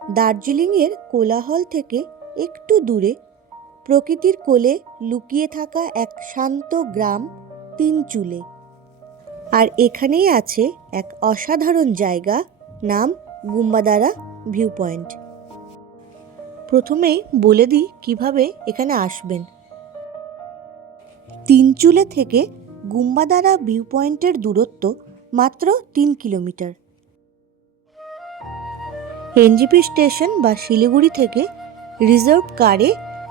দার্জিলিংয়ের কোলাহল থেকে একটু দূরে, প্রকৃতির কোলে লুকিয়ে থাকা এক শান্ত গ্রাম তিনচুলে। আর এখানেই আছে এক অসাধারণ জায়গা, নাম গুম্বাদারা ভিউ পয়েন্ট প্রথমেই বলে দিই কীভাবে এখানে আসবেন। তিনচুলে থেকে গুম্বাদারা ভিউ পয়েন্টের দূরত্ব মাত্র তিন কিলোমিটার। এনজিপি স্টেশন বা শিলিগুড়ি থেকে রিজার্ভ কারে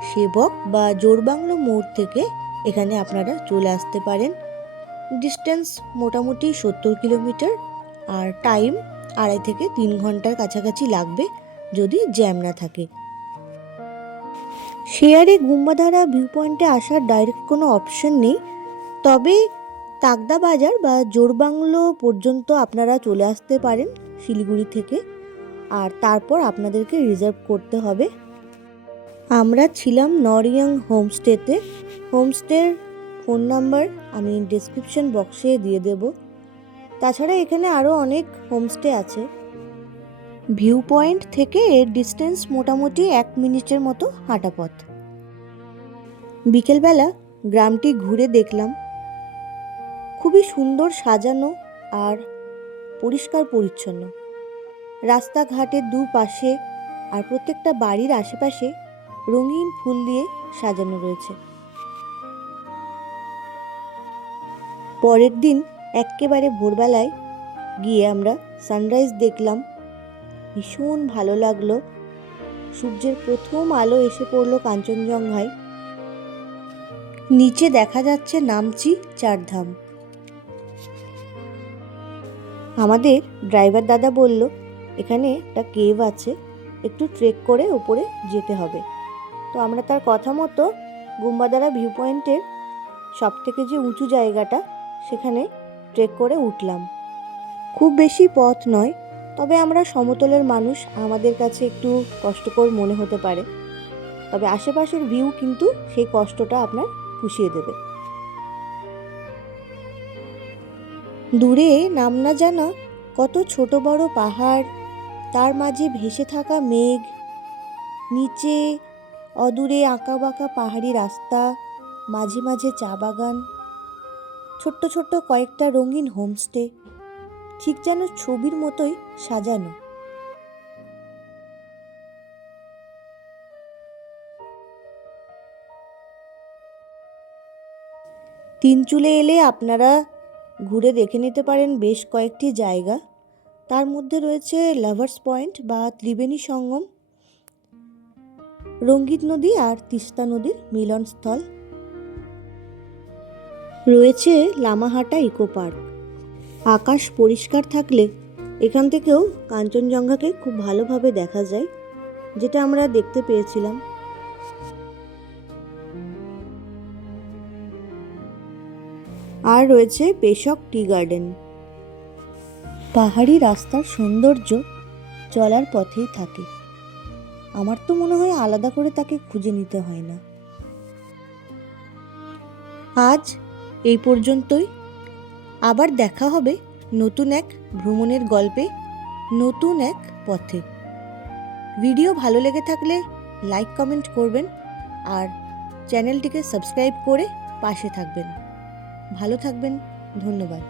সেবক বা জোরবাংলো মোড় থেকে এখানে আপনারা চলে আসতে পারেন। ডিস্টেন্স মোটামুটি সত্তর কিলোমিটার আর টাইম আড়াই থেকে তিন ঘণ্টার কাছাকাছি লাগবে যদি জ্যাম না থাকে। শেয়ারে গুম্বাধারা ভিউ পয়েন্টে আসার ডাইরেক্ট কোনো অপশন নেই। তবে তাকদা বাজার বা জোরবাংলো পর্যন্ত আপনারা চলে আসতে পারেন শিলিগুড়ি থেকে। আর তারপর আপনাদেরকে রিজার্ভ করতে হবে। আমরা ছিলাম নরিয়াং হোমস্টেতে। হোমস্টের ফোন নাম্বার আমি ডিসক্রিপশন বক্সে দিয়ে দেব। তাছাড়া এখানে আরও অনেক হোমস্টে আছে। ভিউ পয়েন্ট থেকে এর ডিস্টেন্স মোটামুটি এক মিনিটের মতো হাঁটা পথ। বিকেলবেলা গ্রামটি ঘুরে দেখলাম। খুবই সুন্দর সাজানো আর পরিষ্কার পরিচ্ছন্ন রাস্তাঘাটের দুপাশে আর প্রত্যেকটা বাড়ির আশেপাশে রঙিন ফুল দিয়ে সাজানো রয়েছে। পরের দিন একেবারে ভোরবেলায় গিয়ে আমরা সানরাইজ দেখলাম। ভীষণ ভালো লাগল। সূর্যের প্রথম আলো এসে পড়ল কাঞ্চনজঙ্ঘায়। নিচে দেখা যাচ্ছে নামচি চারধাম। আমাদের ড্রাইভার দাদা বলল এখানে একটা কেভ আছে, একটু ট্রেক করে উপরে যেতে হবে। তো আমরা তার কথা মতো গুম্বাদারা ভিউ পয়েন্টের সব থেকে যে উঁচু জায়গাটা, সেখানে ট্রেক করে উঠলাম। খুব বেশি পথ নয়, তবে আমরা সমতলের মানুষ, আমাদের কাছে একটু কষ্টকর মনে হতে পারে। তবে আশেপাশের ভিউ কিন্তু সেই কষ্টটা আপনার পুষিয়ে দেবে। দূরে নাম না জানা কত ছোট বড় পাহাড় তার মাঝে ভেসে থাকা মেঘ, নিচে অদূরে আঁকা বাঁকা পাহাড়ি রাস্তা, মাঝে মাঝে চা বাগান, ছোট্ট ছোট্ট কয়েকটা রঙিন হোমস্টে, ঠিক যেন ছবির মতোই সাজানো। তিনচুলে এলে আপনারা ঘুরে দেখে নিতে পারেন বেশ কয়েকটি জায়গা। তার মধ্যে রয়েছে লাভার্স পয়েন্ট বা ত্রিবেণী সঙ্গম, রঙ্গিত নদী আর তিস্তা নদীর মিলনস্থল। রয়েছে লামাহাটা ইকো পার্ক। আকাশ পরিষ্কার থাকলে এখান থেকেও কাঞ্চনজঙ্ঘাকে খুব ভালোভাবে দেখা যায়, যেটা আমরা দেখতে পেয়েছিলাম। আর রয়েছে পেশক টি গার্ডেন। পাহাড়ি রাস্তার সৌন্দর্য চলার পথেই থাকে। আমার তো মনে হয় আলাদা করে তাকে খুঁজে নিতে হয় না। আজ এই পর্যন্তই। আবার দেখা হবে নতুন এক ভ্রমণের গল্পে, নতুন এক পথে। ভিডিও ভালো লেগে থাকলে লাইক, কমেন্ট করবেন আর চ্যানেলটিকে সাবস্ক্রাইব করে পাশে থাকবেন। ভালো থাকবেন, ধন্যবাদ।